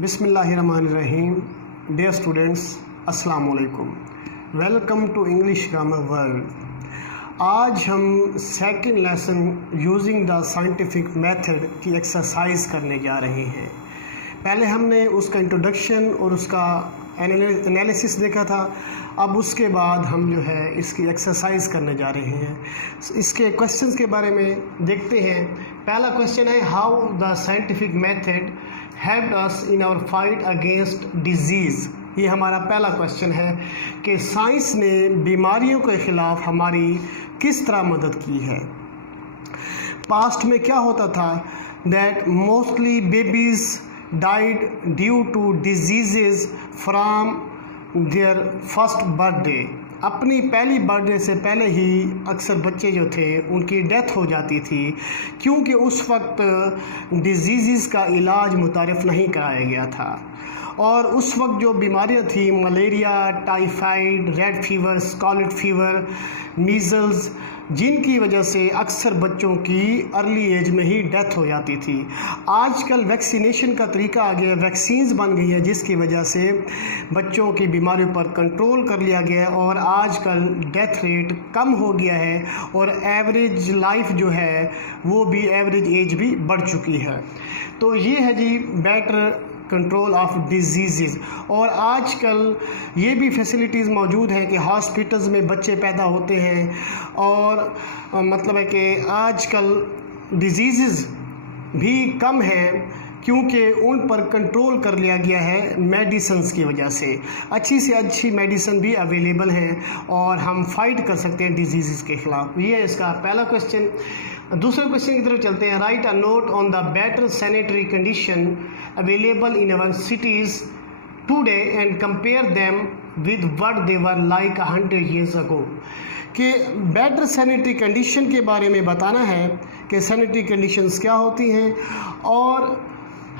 बिस्मिल्लाहिर्रहमानिर्रहीम। Dear students, अस्सलाम वालेकुम। Welcome to English grammar world. आज हम second lesson using the scientific method की एक्सरसाइज करने जा रहे हैं। पहले हमने उसका इंट्रोडक्शन और उसका एनालिसिस देखा था। अब उसके बाद हम जो है इसकी एक्सरसाइज करने जा रहे हैं। इसके क्वेश्चंस के बारे में देखते हैं। पहला क्वेश्चन है, how the scientific method helped us in our fight against disease. ये हमारा पहला क्वेश्चन है कि साइंस ने बीमारियों के ख़िलाफ़ हमारी किस तरह मदद की है। पास्ट में क्या होता था, that mostly babies died due to diseases from their first birthday। अपनी पहली बर्थडे से पहले ही अक्सर बच्चे जो थे उनकी डेथ हो जाती थी, क्योंकि उस वक्त डिजीज़ का इलाज मुतारिफ़ नहीं कराया गया था। और उस वक्त जो बीमारियां थी, malaria, typhoid, red fever, scarlet fever, measles, जिनकी वजह से अक्सर बच्चों की अर्ली एज में ही डेथ हो जाती थी। आजकल वैक्सीनेशन का तरीका आ गया, वैक्सीन्स बन गई है, जिसकी वजह से बच्चों की बीमारियों पर कंट्रोल कर लिया गया है और आजकल डेथ रेट कम हो गया है और एवरेज लाइफ जो है वो भी, एवरेज एज भी बढ़ चुकी है। तो ये है जी बेटर कंट्रोल ऑफ डिजीज़। और आजकल ये भी फैसिलिटीज़ मौजूद हैं कि हॉस्पिटल्स में बच्चे पैदा होते हैं और मतलब है कि आजकल डिजीज़ भी कम हैं, क्योंकि उन पर कंट्रोल कर लिया गया है मेडिसिन्स की वजह से। अच्छी से अच्छी मेडिसिन भी अवेलेबल हैं और हम फाइट कर सकते हैं डिजीज़ के ख़िलाफ़। ये है इसका पहला क्वेश्चन। दूसरे क्वेश्चन की तरफ चलते हैं। Write a note on the better sanitary condition available in our cities today and compare them with what they were like 100 years ago। कि बेटर सैनिटरी कंडीशन के बारे में बताना है कि सैनिटरी कंडीशंस क्या होती हैं और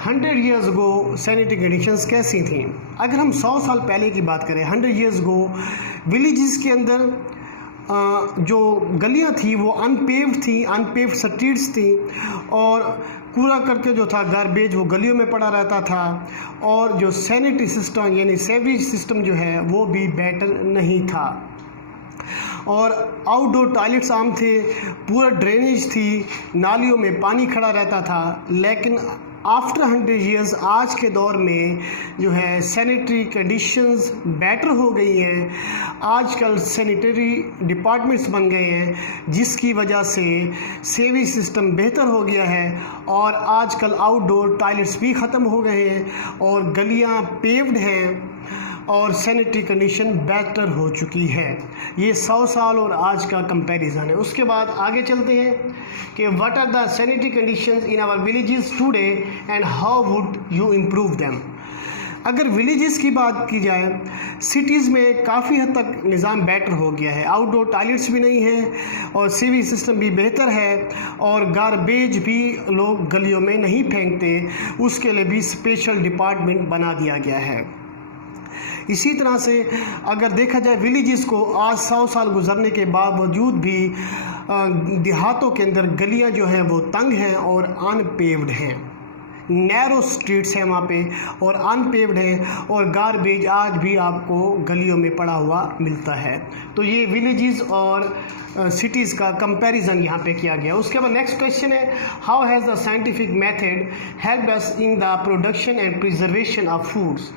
100 years ago सैनिटरी कंडीशंस कैसी थी। अगर हम 100 साल पहले की बात करें, 100 years ago विलेजेस के अंदर जो गलियां थी वो अनपेव्ड थी, अनपेव्ड स्ट्रीट्स थी और कूड़ा करके जो था गार्बेज वो गलियों में पड़ा रहता था और जो सैनिटरी सिस्टम यानी सेवरेज सिस्टम जो है वो भी बेटर नहीं था और आउटडोर टॉयलेट्स आम थे, पूरा ड्रेनेज थी, नालियों में पानी खड़ा रहता था। लेकिन आफ्टर 100 years आज के दौर में जो है सैनिटरी कंडीशंस बेटर हो गई हैं। आजकल सैनिटरी डिपार्टमेंट्स बन गए हैं, जिसकी वजह से सेवेज सिस्टम बेहतर हो गया है और आजकल आउटडोर टॉयलेट्स भी ख़त्म हो गए हैं और गलियां पेव्ड हैं और सैनिटरी कंडीशन बेहतर हो चुकी है। ये 100 साल और आज का कंपैरिजन है। उसके बाद आगे चलते हैं कि what are the sanitary conditions in our villages today and how would you improve them. अगर विलेजेस की बात की जाए, सिटीज़ में काफ़ी हद तक निज़ाम बेटर हो गया है। आउटडोर टॉयलेट्स भी नहीं हैं और सीवेज सिस्टम भी बेहतर है और गार्बेज भी लोग गलियों में नहीं फेंकते, उसके लिए भी स्पेशल डिपार्टमेंट बना दिया गया है। इसी तरह से अगर देखा जाए विलेजेस को, आज 100 साल गुजरने के बावजूद भी देहातों के अंदर गलियां जो हैं वो तंग हैं और अनपेव्ड हैं, नैरो स्ट्रीट्स हैं वहाँ पे और अनपेव्ड हैं और गार्बेज आज भी आपको गलियों में पड़ा हुआ मिलता है। तो ये विलेजेस और सिटीज़ का कंपैरिजन यहाँ पे किया गया। उसके बाद नेक्स्ट क्वेश्चन है, how has the scientific method helped us in the production and preservation of foods.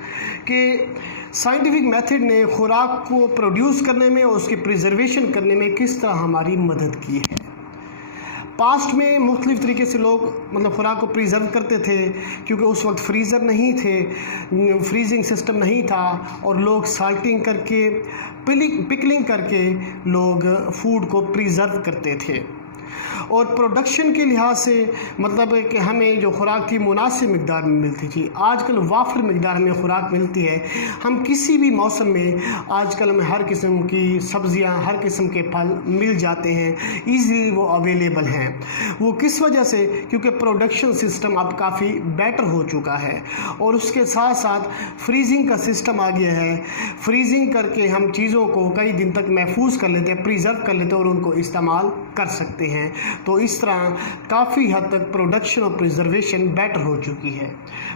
कि साइंटिफिक मेथड ने खुराक को प्रोड्यूस करने में और उसकी प्रिजर्वेशन करने में किस तरह हमारी मदद की है। पास्ट में मुख्तलिफ़ तरीके से लोग मतलब खुराक को प्रिजर्व करते थे, क्योंकि उस वक्त फ्रीज़र नहीं थे, फ्रीजिंग सिस्टम नहीं था और लोग साल्टिंग करके, पिकलिंग करके लोग फूड को प्रिजर्व करते थे और प्रोडक्शन के लिहाज से मतलब है कि हमें जो खुराक थी मुनासिब मिकदार में मिलती थी। आजकल वाफर मिकदार में खुराक मिलती है। हम किसी भी मौसम में आजकल हमें हर किस्म की सब्ज़ियां, हर किस्म के फल मिल जाते हैं, ईज़िली वो अवेलेबल हैं। वो किस वजह से, क्योंकि प्रोडक्शन सिस्टम अब काफ़ी बेटर हो चुका है और उसके साथ साथ फ्रीजिंग का सिस्टम आ गया है। फ्रीजिंग करके हम चीज़ों को कई दिन तक महफूज कर लेते हैं, प्रिजर्व कर लेते हैं और उनको इस्तेमाल कर सकते हैं। तो इस तरह काफ़ी हद तक प्रोडक्शन और प्रिजर्वेशन बेटर हो चुकी है।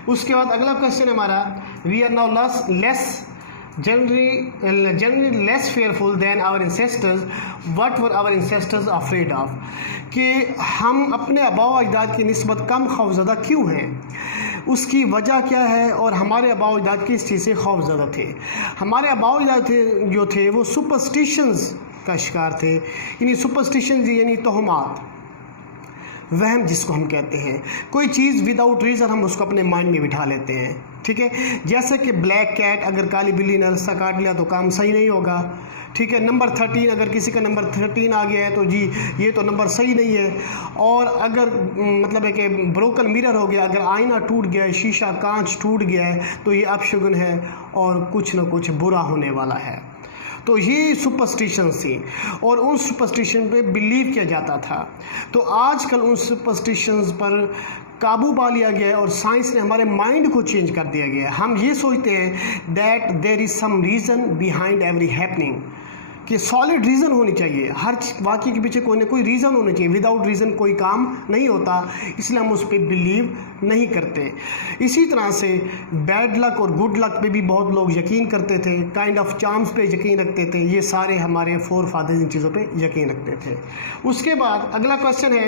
उसके बाद अगला क्वेश्चन है हमारा, we are now generally less fearful than our ancestors. What were our ancestors afraid of? कि हम अपने आबाओ अजदाद की निस्बत कम खौफज़दा क्यों हैं, उसकी वजह क्या है, और हमारे आबाओ अजदाद किस चीज़ से खौफज़दा थे। हमारे आबाओ अजदाद जो थे वो सुपरस्टिशंस का शिकार थे। यानी सुपरस्टिशंस यानी तोहमात, वहम जिसको हम कहते हैं। कोई चीज़ विदाउट रीज़न हम उसको अपने माइंड में बिठा लेते हैं, ठीक है। जैसे कि ब्लैक कैट, अगर काली बिल्ली ने रास्ता काट लिया तो काम सही नहीं होगा, ठीक है। नंबर 13, अगर किसी का नंबर 13 आ गया है तो जी ये तो नंबर सही नहीं है। और अगर मतलब है कि ब्रोकन मिरर हो गया, अगर आईना टूट गया है, शीशा कांच टूट गया है, तो ये अपशगुन है और कुछ ना कुछ बुरा होने वाला है। तो ये सुपरस्टिशन थी और उन सुपरस्टिशन पे बिलीव किया जाता था। तो आजकल उन सुपरस्टिशंस पर काबू पा लिया गया है और साइंस ने हमारे माइंड को चेंज कर दिया गया है। हम ये सोचते हैं that there is some reason behind every happening, कि सॉलिड रीज़न होनी चाहिए, हर वाक़ये के पीछे कोई ना कोई रीज़न होना चाहिए। विदाउट रीज़न कोई काम नहीं होता, इसलिए हम उस पर बिलीव नहीं करते। इसी तरह से बैड लक और गुड लक पे भी बहुत लोग यकीन करते थे, काइंड ऑफ चार्म्स पे यकीन रखते थे। ये सारे हमारे फोर फादर्स इन चीज़ों पे यकीन रखते थे। उसके बाद अगला क्वेश्चन है,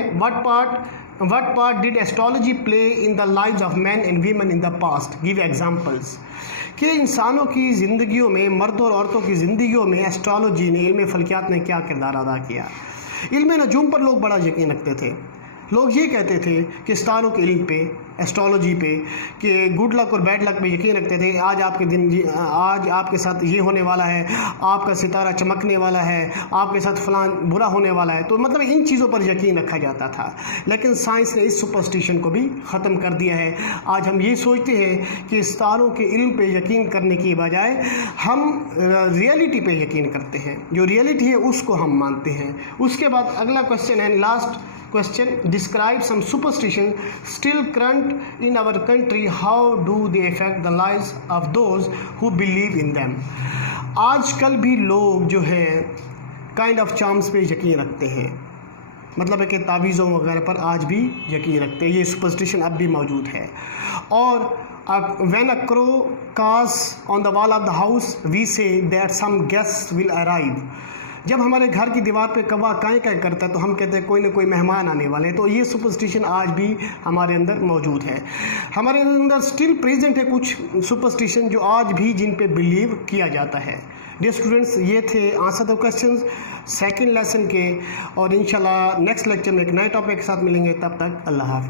what part did astrology play in the lives of men and women in the past? Give examples. कि इंसानों की ज़िंदगियों में, मर्द और औरतों की ज़िंदगियों में एस्ट्रोलॉजी ने, इल्म फल्कियात ने क्या किरदार अदा किया। इल्म नजूम पर लोग बड़ा यकीन रखते थे। लोग ये कहते थे कि सितारों के इल्म पे, एस्ट्रोलॉजी पे, कि गुड लक और बैड लक पे यकीन रखते थे। आज आपके दिन, आज आपके साथ ये होने वाला है, आपका सितारा चमकने वाला है, आपके साथ फलान बुरा होने वाला है। तो मतलब इन चीज़ों पर यकीन रखा जाता था। लेकिन साइंस ने इस सुपरस्टिशन को भी ख़त्म कर दिया है। आज हम ये सोचते हैं कि सितारों के इल्म पे यकीन करने की बजाय हम रियलिटी पे यकीन करते हैं। जो रियलिटी है उसको हम मानते हैं। उसके बाद अगला क्वेश्चन है, last question, describe some superstition still current in our country. How do they affect the lives of those who believe in them? आजकल भी लोग जो है काइंड ऑफ चार्म्स पे यकीन रखते हैं, मतलब है कि तावीज़ों वगैरह पर आज भी यकीन रखते हैं। ये सुपरस्टिशन अब भी मौजूद है। और when a crow caws on the wall of the house, we say that some guests will arrive. जब हमारे घर की दीवार पे कौवा काएँ काएँ करता है तो हम कहते हैं कोई ना कोई मेहमान आने वाले हैं। तो ये सुपरस्टिशन आज भी हमारे अंदर मौजूद है। हमारे अंदर स्टिल प्रेजेंट है कुछ सुपरस्टिशन जो आज भी जिन पे बिलीव किया जाता है। डियर स्टूडेंट्स, ये थे answer the questions second lesson के, और इंशाल्लाह नेक्स्ट लेक्चर में एक नए टॉपिक के साथ मिलेंगे। तब तक अल्लाह हाफ़िज़।